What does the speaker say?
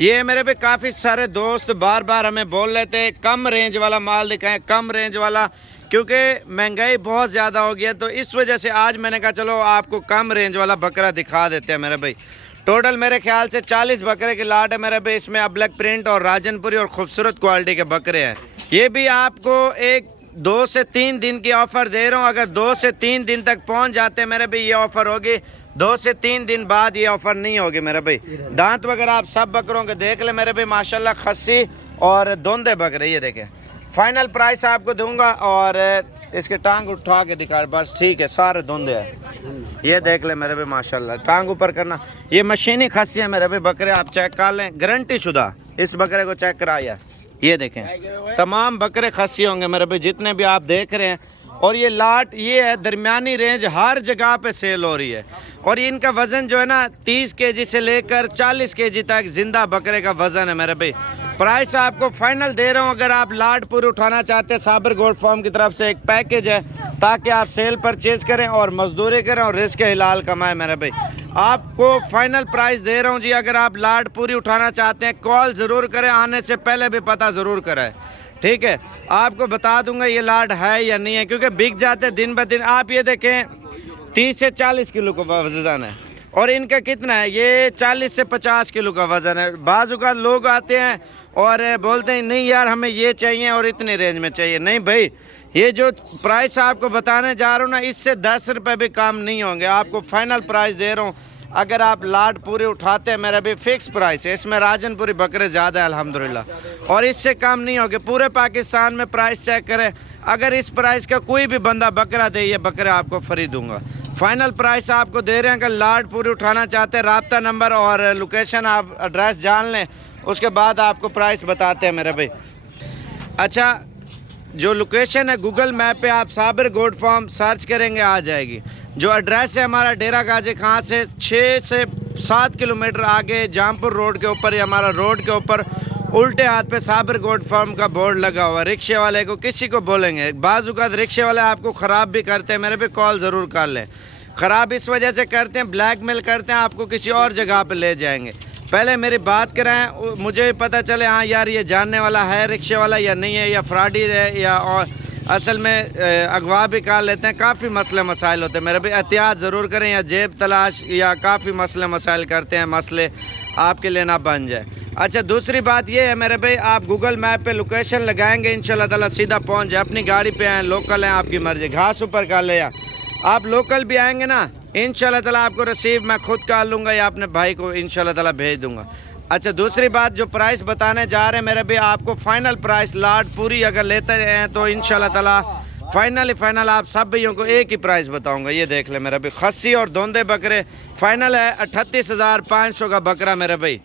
ये मेरे पे काफ़ी सारे दोस्त बार बार हमें बोल रहे थे कम रेंज वाला माल दिखाएं, कम रेंज वाला, क्योंकि महंगाई बहुत ज़्यादा हो गई है। तो इस वजह से आज मैंने कहा चलो आपको कम रेंज वाला बकरा दिखा देते हैं मेरे भाई। टोटल मेरे ख्याल से 40 बकरे की लाट है मेरे भाई। इसमें अब्लक प्रिंट और राजनपुरी और खूबसूरत क्वालिटी के बकरे हैं। ये भी आपको एक 2 से 3 दिन की ऑफ़र दे रहा हूँ। अगर 2 से 3 दिन तक पहुँच जाते हैं मेरे भाई ये ऑफ़र होगी। 2 से 3 दिन बाद ये ऑफ़र नहीं होगी मेरे भाई। दांत वगैरह आप सब बकरों के देख ले मेरे भाई, माशाल्लाह खस्सी और दोंदे बकरे। ये देखें, फाइनल प्राइस आपको दूंगा और इसके टांग उठा के दिखा, बस ठीक है, सारे धुंधे हैं। ये देख ले मेरे भाई, माशाल्लाह टांग ऊपर करना। ये मशीनी खस्सी है मेरे भाई बकरे, आप चेक कर लें, गारंटी शुदा। इस बकरे को चेक कराया, ये देखें तमाम बकरे खस्सी होंगे मेरे भाई जितने भी आप देख रहे हैं। और ये लाट ये है दरमियानी रेंज, हर जगह पे सेल हो रही है। और ये इनका वज़न जो है ना 30 केजी से लेकर 40 केजी तक जिंदा बकरे का वज़न है मेरे भाई। प्राइस आपको फाइनल दे रहा हूँ। अगर आप लाट पूरी उठाना चाहते हैं, साबर गोल्ड फार्म की तरफ से एक पैकेज है ताकि आप सेल परचेज करें और मजदूरी करें और रिस्क हिलाल कमाएं मेरे भाई। आपको फाइनल प्राइस दे रहा हूँ जी। अगर आप लाट पूरी उठाना चाहते हैं कॉल ज़रूर करें, आने से पहले भी पता ज़रूर करें, ठीक है। आपको बता दूंगा ये लाट है या नहीं है, क्योंकि बिक जाते दिन ब दिन। आप ये देखें 30 से 40 किलो का वज़न है और इनका कितना है, ये 40 से 50 किलो का वज़न है। बाज़ का लोग आते हैं और बोलते हैं नहीं यार हमें ये चाहिए और इतनी रेंज में चाहिए। नहीं भाई, ये जो प्राइस आपको बताने जा रहा हूँ ना, इससे 10 रुपये भी कम नहीं होंगे। आपको फाइनल प्राइस दे रहा हूँ। अगर आप लाट पूरी उठाते हैं मेरा भी फिक्स प्राइस है। इसमें राजनपुरी बकरे ज़्यादा है अल्हम्दुलिल्लाह और इससे कम नहीं होगे। पूरे पाकिस्तान में प्राइस चेक करें, अगर इस प्राइस का कोई भी बंदा बकरा दे, ये बकरे आपको फ्री दूंगा। फाइनल प्राइस आपको दे रहे हैं। अगर लाट पूरी उठाना चाहते हैं, राब्ता नंबर और लोकेशन आप एड्रेस जान लें, उसके बाद आपको प्राइस बताते हैं मेरे भाई। अच्छा, जो लोकेशन है गूगल मैप पे आप साबर गोल्ड फार्म सर्च करेंगे आ जाएगी। जो एड्रेस है हमारा डेरा गाजी खां से 6 से 7 किलोमीटर आगे जामपुर रोड के ऊपर ही, हमारा रोड के ऊपर उल्टे हाथ पे साबर गोल्ड फार्म का बोर्ड लगा हुआ है। रिक्शे वाले को किसी को बोलेंगे, बाज़-औक़ात रिक्शे वाले आपको ख़राब भी करते हैं मेरे पे, कॉल ज़रूर कर लें। ख़राब इस वजह से करते हैं, ब्लैकमेल करते हैं, आपको किसी और जगह पे ले जाएंगे। पहले मेरी बात कराएं, मुझे भी पता चले हाँ यार ये जानने वाला है रिक्शे वाला या नहीं है, या फ्रॉडी है या और असल में अगवा भी कर लेते हैं। काफ़ी मसले मसाइल होते हैं मेरे भी, एहतियात ज़रूर करें, या जेब तलाश या काफ़ी मसले मसाइल करते हैं, मसले आपके लिए ना बन जाए। अच्छा, दूसरी बात ये है मेरे भाई, आप गूगल मैप पे लोकेशन लगाएंगे इंशाल्लाह ताला सीधा पहुंच जाए। अपनी गाड़ी पे आए, लोकल हैं, आपकी मर्ज़ी, घास ऊपर कर ले। या आप लोकल भी आएंगे ना, इंशाल्लाह ताला आपको रिसीव मैं खुद कर लूँगा या अपने भाई को इंशाल्लाह ताला भेज दूँगा। अच्छा, दूसरी बात जो प्राइस बताने जा रहे हैं मेरे भाई, आपको फाइनल प्राइस लाट पूरी अगर लेते हैं तो इंशाल्लाह ताला फाइनल आप सब भाइयों को एक ही प्राइस बताऊंगा। ये देख ले मेरे भाई, खस्सी और धोंदे बकरे फाइनल है 38,500 का बकरा मेरे भाई।